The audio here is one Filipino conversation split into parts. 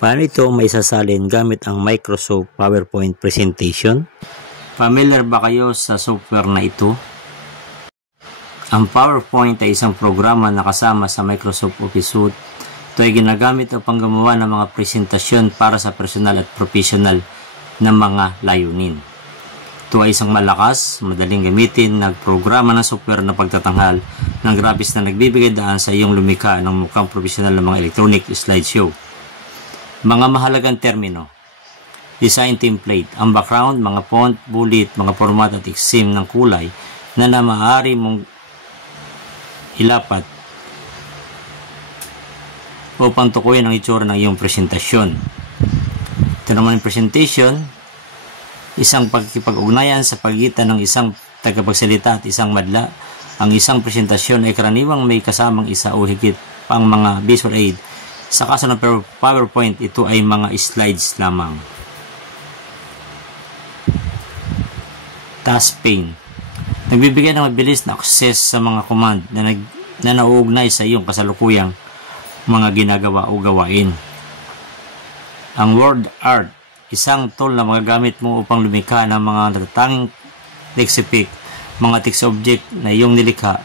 Paano ito maisasalin gamit ang Microsoft PowerPoint presentation? Familiar ba kayo sa software na ito? Ang PowerPoint ay isang programa na kasama sa Microsoft Office Suite. Ito ay ginagamit upang gumawa ng mga presentasyon para sa personal at professional na mga layunin. Ito ay isang malakas, madaling gamitin na programa ng software na pagtatanghal ng graphics na nagbibigay daan sa iyong lumikha ng mukhang professional na mga electronic slideshow. Mga mahalagang termino: design template, ang background, mga font, bullet, mga format at extreme ng kulay na maaari mong ilapat upang tukuyin ang itsura ng iyong presentasyon. Ito naman yung presentation, isang pagkikipag-ugnayan sa pagitan ng isang tagapagsalita at isang madla. Ang isang presentasyon ay karaniwang may kasamang isa o higit pang mga visual aid. Sa kaso ng PowerPoint, ito ay mga slides lamang. Task pane. Nagbibigay ng mabilis na access sa mga command na nauugnay sa iyong kasalukuyang mga ginagawa o gawain. Ang word art, isang tool na magagamit mo upang lumikha ng mga natatanging text effect, mga text object na iyong nilikha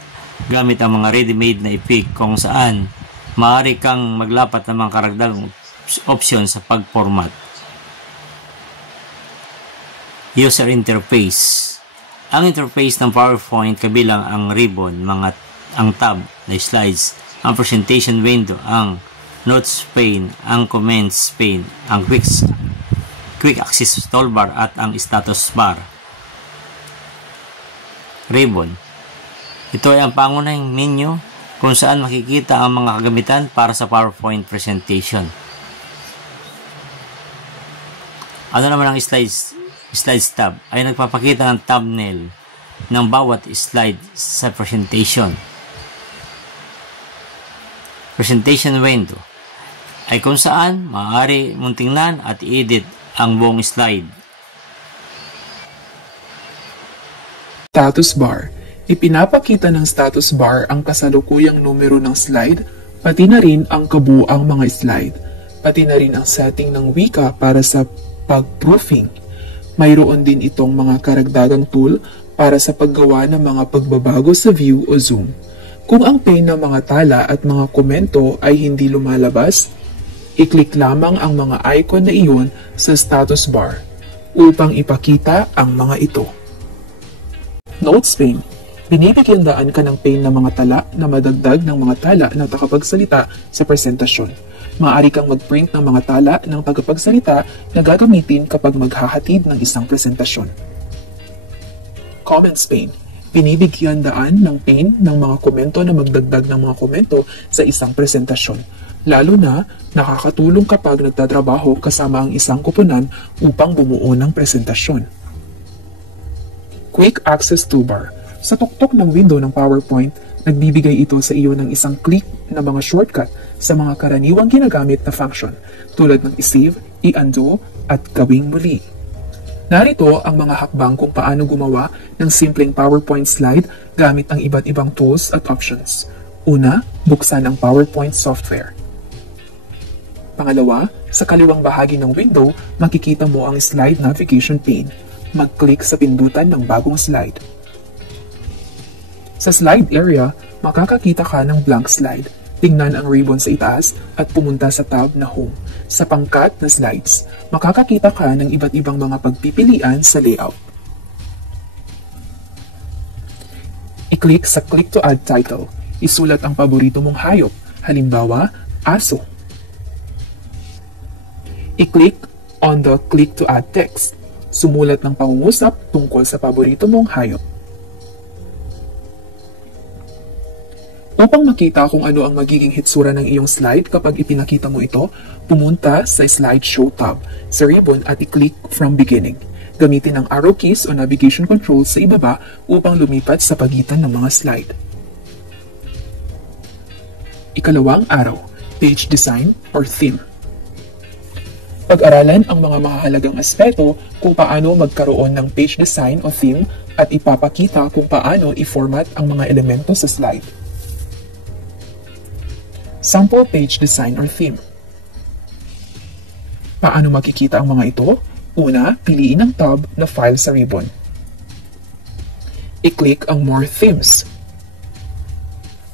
gamit ang mga ready-made na effect kung saan maaari kang maglapat ng mga karagdagang option sa pag-format. User interface. Ang interface ng PowerPoint kabilang ang ribbon, ang tab na slides, ang presentation window, ang notes pane, ang comments pane, ang quick access toolbar at ang status bar. Ribbon. Ito ay ang pangunahing menu kung saan makikita ang mga kagamitan para sa PowerPoint presentation. Ano naman ang slides tab? Ay nagpapakita ng thumbnail ng bawat slide sa presentation. Presentation window ay kung saan maaari mong tingnan at i-edit ang buong slide. Status bar. Ipinapakita ng status bar ang kasalukuyang numero ng slide, pati na rin ang kabuuang mga slide, pati na rin ang setting ng wika para sa pag-proofing. Mayroon din itong mga karagdagang tool para sa paggawa ng mga pagbabago sa view o zoom. Kung ang pane ng mga tala at mga komento ay hindi lumalabas, i-click lamang ang mga icon na iyon sa status bar upang ipakita ang mga ito. Notes pane. Binibigyan daan ka ng pane ng mga tala na madagdag ng mga tala ng tagapagsalita sa presentasyon. Maaari kang mag-print ng mga tala ng tagapagsalita na gagamitin kapag maghahatid ng isang presentasyon. Comments pane. Binibigyan daan ng pane ng mga komento na magdagdag ng mga komento sa isang presentasyon. Lalo na nakakatulong kapag nagtatrabaho kasama ang isang koponan upang bumuo ng presentasyon. Quick access toolbar. Sa tuktok ng window ng PowerPoint, nagbibigay ito sa iyo ng isang click na mga shortcut sa mga karaniwang ginagamit na function tulad ng i-save, i-undo, at gawing muli. Narito ang mga hakbang kung paano gumawa ng simpleng PowerPoint slide gamit ang iba't ibang tools at options. Una, buksan ang PowerPoint software. Pangalawa, sa kaliwang bahagi ng window, makikita mo ang slide navigation pane. Mag-click sa pindutan ng bagong slide. Sa slide area, makakakita ka ng blank slide. Tingnan ang ribbon sa itaas at pumunta sa tab na Home. Sa pangkat na slides, makakakita ka ng iba't ibang mga pagpipilian sa layout. I-click sa Click to Add Title. Isulat ang paborito mong hayop, halimbawa, aso. I-click on the Click to Add Text. Sumulat ng pangungusap tungkol sa paborito mong hayop. Upang makita kung ano ang magiging hitsura ng iyong slide kapag ipinakita mo ito, pumunta sa Slideshow tab sa ribbon at i-click From Beginning. Gamitin ang arrow keys o navigation controls sa ibaba upang lumipat sa pagitan ng mga slide. Ikalawang araw, Page Design or Theme. Pag-aralan ang mga mahalagang aspeto kung paano magkaroon ng page design o theme at ipapakita kung paano i-format ang mga elemento sa slide. Sample page design or theme. Paano makikita ang mga ito? Una, piliin ang tab na file sa ribbon. I-click ang More Themes.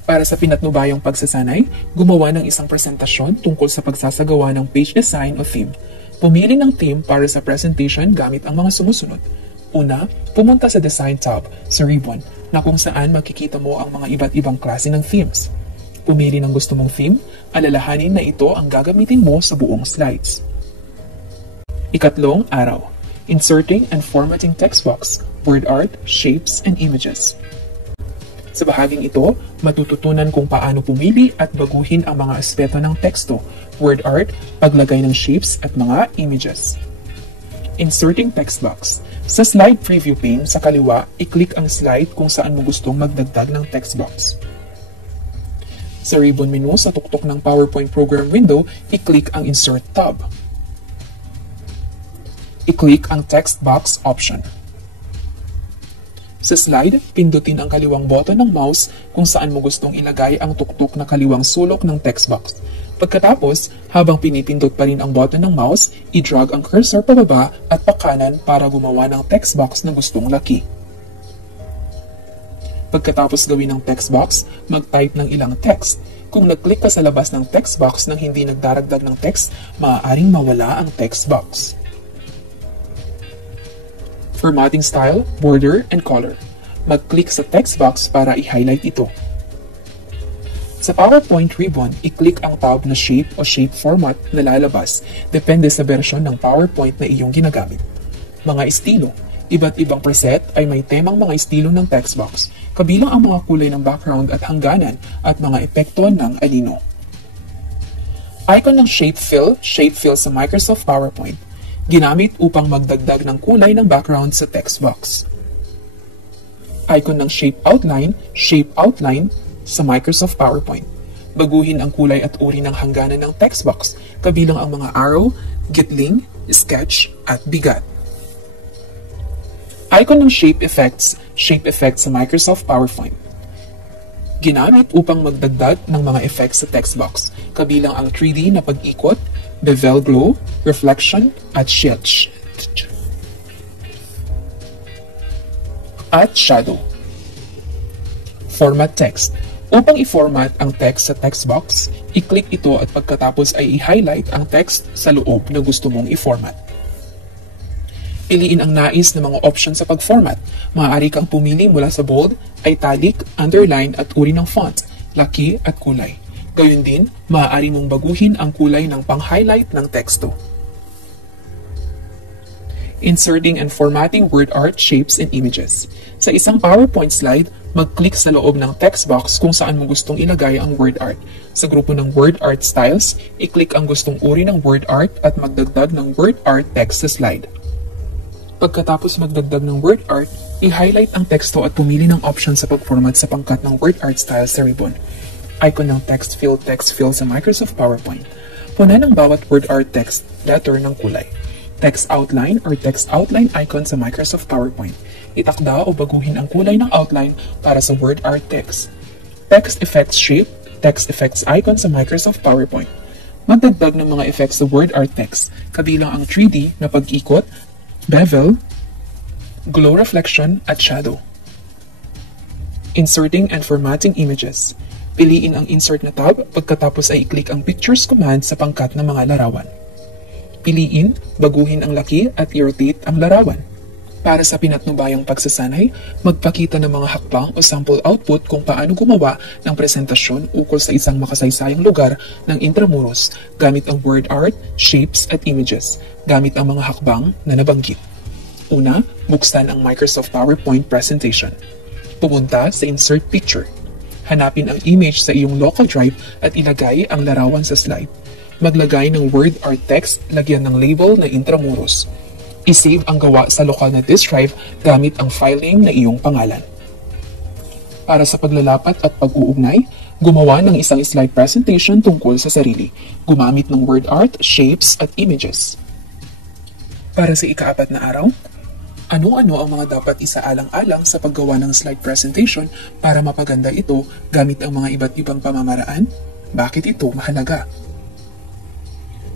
Para sa pinatnubayang pagsasanay, gumawa ng isang presentasyon tungkol sa pagsasagawa ng page design o theme. Pumili ng theme para sa presentation gamit ang mga sumusunod. Una, pumunta sa Design tab sa ribbon na kung saan makikita mo ang mga iba't ibang klase ng themes. Pumili ng gusto mong theme, alalahanin na ito ang gagamitin mo sa buong slides. Ikatlong araw, inserting and formatting text box, word art, shapes, and images. Sa bahaging ito, matututunan kung paano pumili at baguhin ang mga aspeto ng teksto, word art, paglagay ng shapes at mga images. Inserting text box. Sa slide preview pane sa kaliwa, i-click ang slide kung saan mo gustong magdagdag ng text box. Sa ribbon menu sa tuktok ng PowerPoint program window, i-click ang Insert tab. I-click ang text box option. Sa slide, pindutin ang kaliwang button ng mouse kung saan mo gustong ilagay ang tuktok na kaliwang sulok ng text box. Pagkatapos, habang pinipindot pa rin ang button ng mouse, i-drag ang cursor pababa at pakanan para gumawa ng text box na gustong laki. Pagkatapos gawin ng text box, mag-type ng ilang text. Kung nag-click ka sa labas ng text box nang hindi nagdaragdag ng text, maaaring mawala ang text box. Formatting style, border, and color. Mag-click sa text box para i-highlight ito. Sa PowerPoint ribbon, i-click ang tab na Shape o Shape Format na lalabas depende sa version ng PowerPoint na iyong ginagamit. Mga estilo. Iba't ibang preset ay may temang mga estilo ng text box, kabilang ang mga kulay ng background at hangganan at mga epekto ng anino. Icon ng Shape Fill sa Microsoft PowerPoint. Ginamit upang magdagdag ng kulay ng background sa text box. Icon ng Shape Outline sa Microsoft PowerPoint. Baguhin ang kulay at uri ng hangganan ng text box, kabilang ang mga arrow, gitling, sketch, at bigat. Icon ng Shape Effects sa Microsoft PowerPoint. Ginamit upang magdagdag ng mga effects sa text box, kabilang ang 3D na pag-ikot, bevel glow, reflection, at shadow. Format text. Upang i-format ang text sa text box, i-click ito at pagkatapos ay i-highlight ang text sa loob na gusto mong i-format. Piliin ang nais na mga option sa pag-format. Maaari kang pumili mula sa bold, italic, underline at uri ng font, laki at kulay. Gayun din, maaari mong baguhin ang kulay ng pang-highlight ng teksto. Inserting and formatting word art, shapes, and images. Sa isang PowerPoint slide, mag-click sa loob ng text box kung saan mo gustong ilagay ang word art. Sa grupo ng word art styles, i-click ang gustong uri ng word art at magdagdag ng word art text sa slide. Pagkatapos magdagdag ng word art, i-highlight ang teksto at pumili ng option sa pag-format sa pangkat ng word art style sa ribbon. Icon ng text fill sa Microsoft PowerPoint. Punan ng bawat word art text letter ng kulay. Text outline icon sa Microsoft PowerPoint. Itakda o baguhin ang kulay ng outline para sa word art text. Text effects shape, text effects icon sa Microsoft PowerPoint. Magdagdag ng mga effects sa word art text, kabilang ang 3D na pag-ikot, bevel, glow reflection, at shadow. Inserting and formatting images. Piliin ang Insert na tab, pagkatapos ay i-click ang Pictures command sa pangkat ng mga larawan. Piliin, baguhin ang laki at i-rotate ang larawan. Para sa pinatnubayang pagsasanay, magpakita ng mga hakbang o sample output kung paano gumawa ng presentasyon ukol sa isang makasaysayang lugar ng Intramuros gamit ang word art, shapes at images, gamit ang mga hakbang na nabanggit. Una, buksan ang Microsoft PowerPoint presentation. Pumunta sa Insert Picture. Hanapin ang image sa iyong local drive at ilagay ang larawan sa slide. Maglagay ng word art text, lagyan ng label na Intramuros. I-save ang gawa sa lokal na disk drive gamit ang file name na iyong pangalan. Para sa paglalapat at pag-uugnay, gumawa ng isang slide presentation tungkol sa sarili, gumamit ng word art, shapes at images. Para sa ika-4 na araw, ano-ano ang mga dapat isaalang-alang sa paggawa ng slide presentation para mapaganda ito gamit ang mga iba't ibang pamamaraan? Bakit ito mahalaga?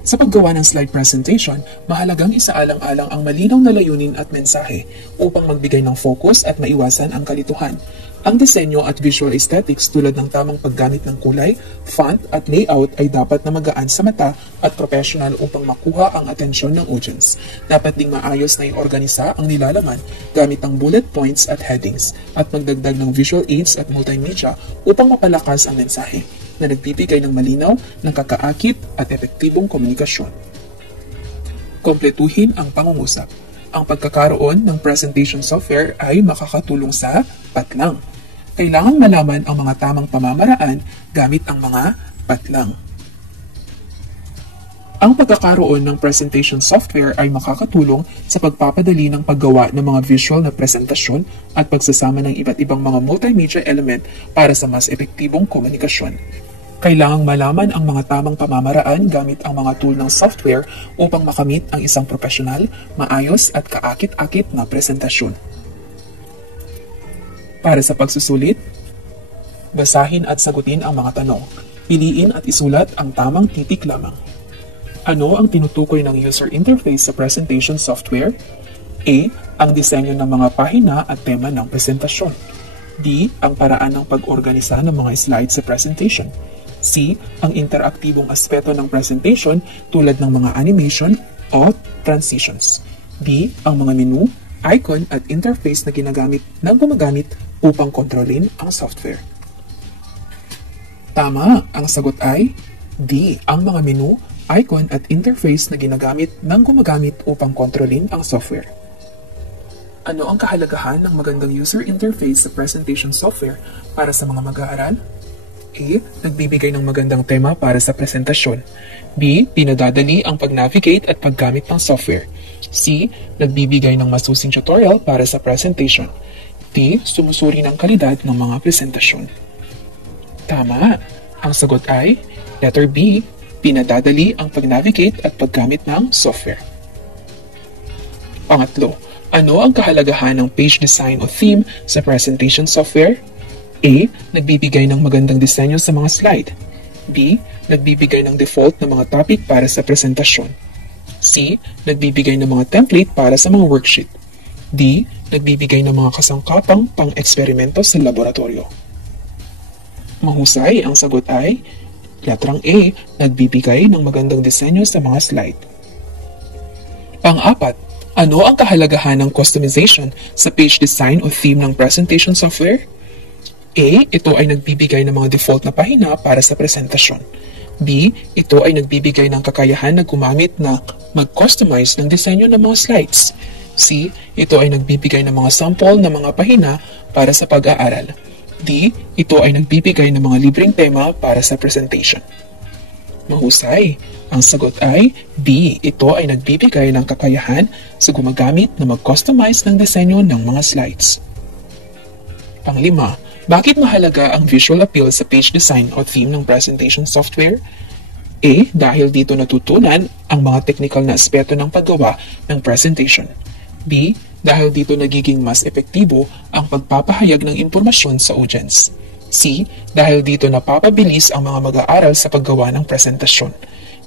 Sa paggawa ng slide presentation, mahalagang isaalang-alang ang malinaw na layunin at mensahe upang magbigay ng focus at maiwasan ang kalituhan. Ang disenyo at visual aesthetics tulad ng tamang paggamit ng kulay, font at layout ay dapat na magaan sa mata at professional upang makuha ang atensyon ng audience. Dapat ding maayos na iorganisa ang nilalaman gamit ang bullet points at headings at magdagdag ng visual aids at multimedia upang mapalakas ang mensahe na nagbibigay ng malinaw, nakakaakit at epektibong komunikasyon. Kompletuhin ang pangungusap. Ang pagkakaroon ng presentation software ay makakatulong sa patlang. Kailangang malaman ang mga tamang pamamaraan gamit ang mga patlang. Ang pagkakaroon ng presentation software ay makakatulong sa pagpapadali ng paggawa ng mga visual na presentasyon at pagsasama ng iba't ibang mga multimedia element para sa mas epektibong komunikasyon. Kailangang malaman ang mga tamang pamamaraan gamit ang mga tool ng software upang makamit ang isang profesional, maayos at kaakit-akit na presentasyon. Para sa pagsusulit, basahin at sagutin ang mga tanong. Piliin at isulat ang tamang titik lamang. Ano ang tinutukoy ng user interface sa presentation software? A. Ang disenyo ng mga pahina at tema ng presentasyon. B. Ang paraan ng pag-organisa ng mga slides sa presentation. C. Ang interaktibong aspeto ng presentation tulad ng mga animation o transitions. D. Ang mga menu, icon at interface na ginagamit ng gumagamit upang kontrolin ang software. Tama, ang sagot ay D. Ang mga menu, icon at interface na ginagamit ng gumagamit upang kontrolin ang software. Ano ang kahalagahan ng magandang user interface sa presentation software para sa mga mag-aaral? A. Nagbibigay ng magandang tema para sa presentasyon. B. Pinadadali ang pag-navigate at paggamit ng software. C. Nagbibigay ng masusing tutorial para sa presentation. D. Sumusuri ng kalidad ng mga presentasyon. Tama! Ang sagot ay letter B. Pinadadali ang pag-navigate at paggamit ng software. Pangatlo, ano ang kahalagahan ng page design o theme sa presentation software? A. Nagbibigay ng magandang disenyo sa mga slide. B. Nagbibigay ng default na mga topic para sa presentasyon. C. Nagbibigay ng mga template para sa mga worksheet. D. Nagbibigay ng mga kasangkapang pang-eksperimento sa laboratorio. Mahusay, ang sagot ay letrang A. Nagbibigay ng magandang disenyo sa mga slide. Pang-apat, ano ang kahalagahan ng customization sa page design o theme ng presentation software? A. Ito ay nagbibigay ng mga default na pahina para sa presentasyon. B. Ito ay nagbibigay ng kakayahan na gumamit na mag-customize ng disenyo ng mga slides. C. Ito ay nagbibigay ng mga sample ng mga pahina para sa pag-aaral. D. Ito ay nagbibigay ng mga libreng tema para sa presentation. Mahusay. Ang sagot ay B. Ito ay nagbibigay ng kakayahan sa gumagamit na mag-customize ng disenyo ng mga slides. Panglima, bakit mahalaga ang visual appeal sa page design o theme ng presentation software? A. Dahil dito natutunan ang mga technical na aspeto ng paggawa ng presentation. B. Dahil dito nagiging mas epektibo ang pagpapahayag ng impormasyon sa audience. C. Dahil dito napapabilis ang mga mag-aaral sa paggawa ng presentasyon.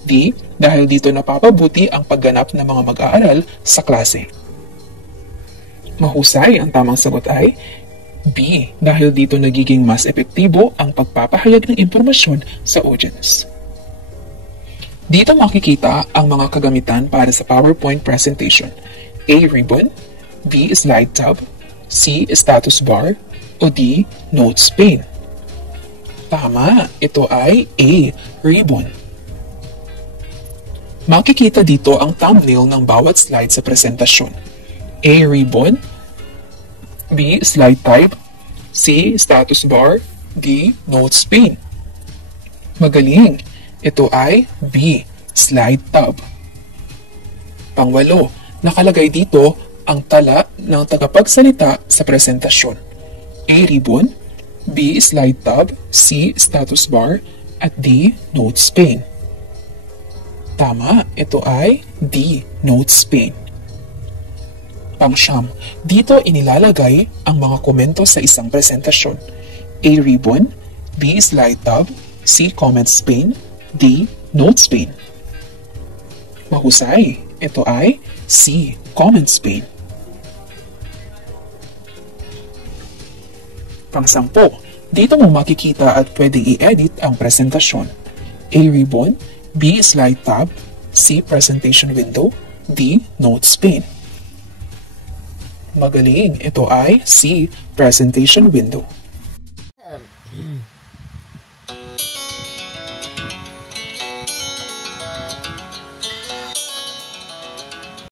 D. Dahil dito napapabuti ang pagganap ng mga mag-aaral sa klase. Mahusay, ang tamang sagot ay B. Dahil dito nagiging mas epektibo ang pagpapahayag ng impormasyon sa audience. Dito makikita ang mga kagamitan para sa PowerPoint presentation. A. Ribbon, B. Slide tab, C. Status bar, o D. Notes pane. Tama, ito ay A. Ribbon. Makikita dito ang thumbnail ng bawat slide sa presentasyon. A. Ribbon, B. Slide type, C. Status bar, D. Notes pane. Magaling! Ito ay B. Slide tab. Pangwalo, nakalagay dito ang tala ng tagapagsalita sa presentasyon. A. Ribbon, B. Slide tab, C. Status bar, at D. Notes pane. Tama, ito ay D. Notes pane. Pangsyam, dito inilalagay ang mga komento sa isang presentasyon. A. Ribbon, B. Slide tab, C. Comments pane, D. Notes pane. Mahusay. Ito ay C. Comments pane. Pang-10, dito mo makikita at pwedeng i-edit ang presentasyon. A. Ribbon, B. Slide tab, C. Presentation window, D. Notes pane. Magaling, ito ay C. Presentation window.